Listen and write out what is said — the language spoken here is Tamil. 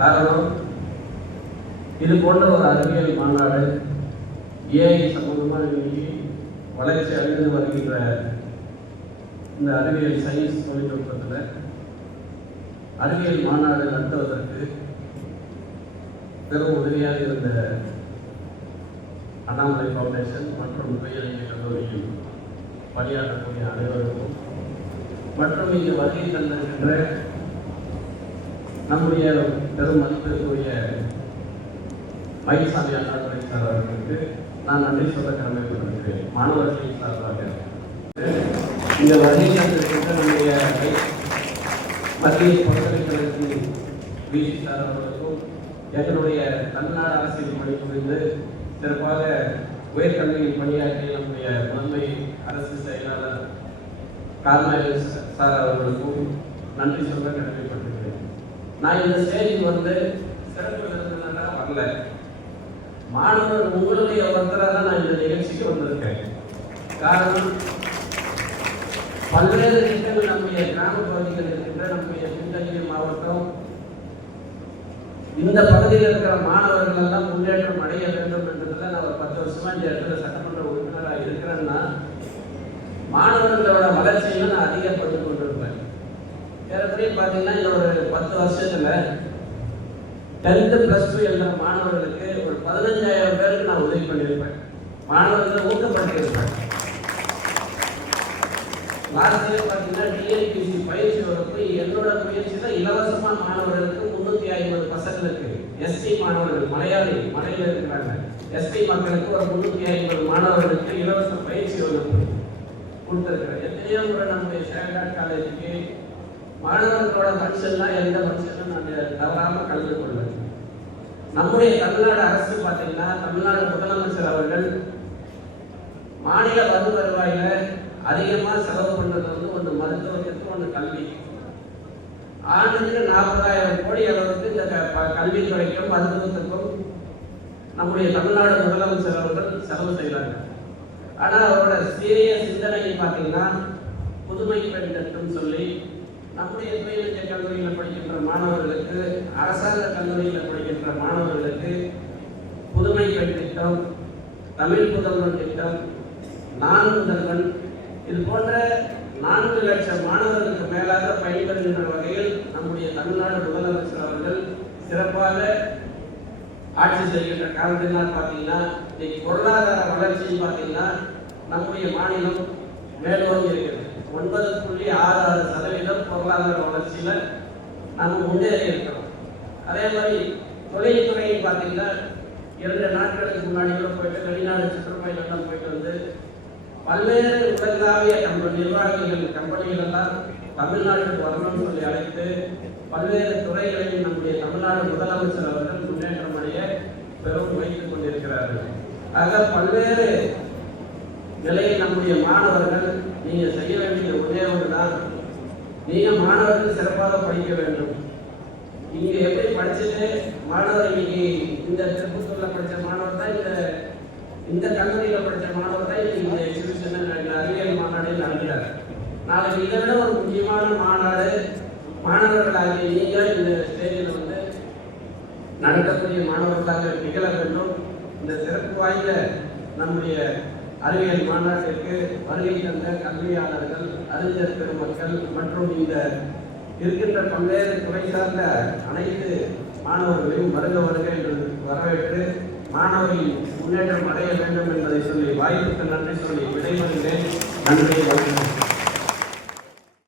காரணம், இது போன்ற ஒரு அறிவியல் மாநாடு ஏஐ சம்பந்தமாக இன்னைக்கு வளர்ச்சி அடைந்து வருகின்ற இந்த அறிவியல் சயின்ஸ் தொழில்நுட்பத்தில் அறிவியல் மாநாடு நடத்துவதற்கு பெரும் உதவியாக இருந்த அண்ணாமலை ஃபவுண்டேஷன் மற்றும் உயர்நிலை கல்லூரியில் பணியாற்றக்கூடிய அனைவருக்கும் மற்றும் இங்கு வருகை தந்திருக்கின்ற நம்முடைய பெரும் மதிப்பிற்குரிய மயில்சாமி அண்ணாதுரை சார் அவர்களுக்கு நான் நன்றி சொல்ல கடமைப்பட்டிருக்கிறேன். மாணவர்களின் சார்பாக இந்த வருகை தந்திருக்கின்ற நம்முடைய மத்திய பல்கலைக்கழகத்தின் பிசி சார் அவர்களுக்கும் எங்களுடைய தமிழ்நாடு அரசியல் பணி புரிந்து சிறப்பாக உயர்கல்வியில் பணியாற்றிய நம்முடைய முதன்மை அரசு செயலாளர் கார்மேல் சார் அவர்களுக்கும் நன்றி சொல்ல கடமைப்பட்டிருக்கிறேன். நான் இந்த ஸ்டேஜுக்கு வந்து சிறப்பு விருந்தினராக வரல, மாணவர் உங்களுடைய ஒருத்தராக தான் நான் இந்த நிகழ்ச்சிக்கு வந்திருக்கேன். காரணம், பல்வேறு திட்டங்கள் நம்முடைய கிராம பகுதிகள் இருக்கின்ற நம்முடைய பின்தங்கிய மாவட்டம், இந்த பகுதியில் இருக்கிற மாணவர்கள் எல்லாம் முன்னேற்றம் அடைய வேண்டும் என்றதுல நான் ஒரு 10 வருஷமா இந்த இடத்துல சட்டமன்ற உறுப்பினராக இருக்கிறேன்னா மாணவர்களோட வளர்ச்சியை நான் அதிகப்படுத்திக் கொண்டிருப்பேன். ஏறக்குறைய பார்த்தீங்கன்னா இந்த ஒரு 10 வருஷத்துல 10th + 2 என்ற மாணவர்களுக்கு ஒரு 15,000 பேருக்கு நான் உதவி பண்ணியிருப்பேன், மாணவர்களை ஊக்கப்படுத்தியிருப்பேன். லாஸ்ட் இயர் பார்த்தீங்கன்னா டிஎன்பிசி பயிற்சி வகுப்பு என்னோட முயற்சியில் இலவசமா மாணவர்களுக்கு 350 பசங்களுக்கு, எஸ்டி மாணவர்கள், மலையில இருக்கிறாங்க எஸ்டி மக்களுக்கு ஒரு 350 மாணவர்களுக்கு இலவச பயிற்சி வகுப்பு கொடுத்துருக்கிறேன். எத்தனையோ முறை நம்முடைய சேகர்டாட் காலேஜுக்கு மாணவர்களோட ஃபங்க்ஷன்லாம் எந்த ஃபங்க்ஷனும் நாங்கள் தவறாமல் கலந்து கொள்வேன். நம்முடைய தமிழ்நாடு அரசு பார்த்தீங்கன்னா தமிழ்நாடு முதலமைச்சர் அவர்கள் மாநில வரி வருவாயில அதிகமாக செலவு பண்ணுறது வந்து ஒன்று மருத்துவத்திற்கும் ஒன்று கல்வி. ஆண்டுக்கு 40,000 கோடி அளவுக்கு இந்த கல்வித்துறைக்கும் மருத்துவத்துக்கும் நம்முடைய தமிழ்நாடு முதலமைச்சர் அவர்கள் செலவு செய்கிறாங்க. ஆனால் அவரோட சீரிய சிந்தனை பார்த்தீங்கன்னா புதுமை பெண் திட்டம் சொல்லி நம்முடைய உயர்நிலை கல்லூரியில் படிக்கின்ற மாணவர்களுக்கு, அரசாங்க கல்லூரியில் படிக்கின்ற மாணவர்களுக்கு புதுமை பெண் திட்டம், தமிழ் புதல்வன் திட்டம், நான் முதல்வன், இது போன்ற 4 லட்சம் மாணவர்களுக்கு மேலாக பயன்பெறுகின்ற வகையில் நம்முடைய தமிழ்நாடு முதலமைச்சர் அவர்கள் சிறப்பாக ஆட்சி செய்கின்ற காரணத்தினால் பார்த்தீங்கன்னா இன்னைக்கு பொருளாதார வளர்ச்சி பார்த்தீங்கன்னா நம்முடைய மாநிலம் மேலோங்கி இருக்கிறது. 9.66% பொருளாதார வளர்ச்சியில நம்ம முன்னேறி இருக்கிறோம். அதே மாதிரி தொழில்துறையை பார்த்தீங்கன்னா 2 நாட்களுக்கு முன்னாடி கூட போயிட்டு வெளிநாடு சுற்றுப்பயணம் போயிட்டு வந்து பல்வேறு உலகளாவிய நிர்வாகிகள் கம்பெனிகள் எல்லாம் தமிழ்நாட்டுக்கு வரணும்னு சொல்லி அழைத்து பல்வேறு துறைகளில் நம்முடைய தமிழ்நாடு முதலமைச்சர் அவர்கள் முன்னேற்றம் அடைய பெரும் வைத்துக் கொண்டிருக்கிறார்கள். ஆக பல்வேறு நிலையில் நம்முடைய மாணவர்கள் நீங்க செய்ய வேண்டிய ஒரே ஒன்றுதான், நீங்க மாணவர்கள் சிறப்பாக படிக்க வேண்டும். இங்க எப்படி படிச்சுட்டு மாணவர் இன்னைக்கு இந்த திருப்பத்தூர்ல படித்த மாணவர் தான் இந்த கல்லூரியில் படித்த மாணவர் தான் இந்த எக்ஸிபிஷன் அறிவியல் மாநாடு நடக்கிறார். நாளைக்கு இதை விட ஒரு முக்கியமான மாநாடு மாணவர்களாகிய நீங்கள் இந்த ஸ்டேஜில் வந்து நடக்கக்கூடிய மாணவர்களாக நிகழ வேண்டும். இந்த சிறப்பு வாய்ந்த நம்முடைய அறிவியல் மாநாட்டிற்கு வருகை தந்த கல்வியாளர்கள், அறிஞர் பெருமக்கள் மற்றும் இந்த இருக்கின்ற பல்வேறு துறை சார்ந்த அனைத்து மாணவர்களையும் வருக என்று வரவேற்று மாணவர்களின் முன்னேற்றம் அடைய வேண்டும் என்பதை சொல்லி வாய்ப்புக்கு நன்றி சொல்லி விடைபெறுகிறேன். நன்றி.